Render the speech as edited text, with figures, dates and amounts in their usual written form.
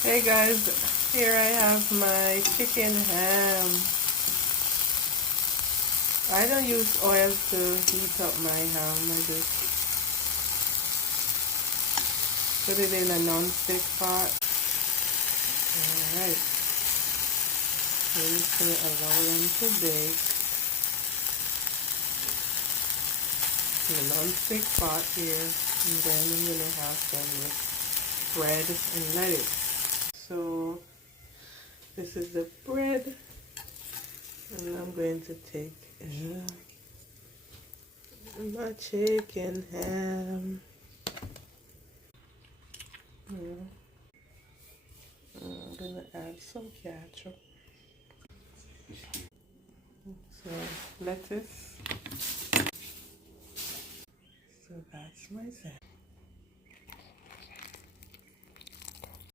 Hey guys, here I have my chicken ham. I don't use oil to heat up my ham. I just put it in a non-stick pot. Alright, we're just going to allow them to bake in a non-stick pot here, and then I'm going to have them with bread and lettuce. So this is the bread, and I'm going to take my chicken ham. I'm gonna add some ketchup. So lettuce. So that's my salad.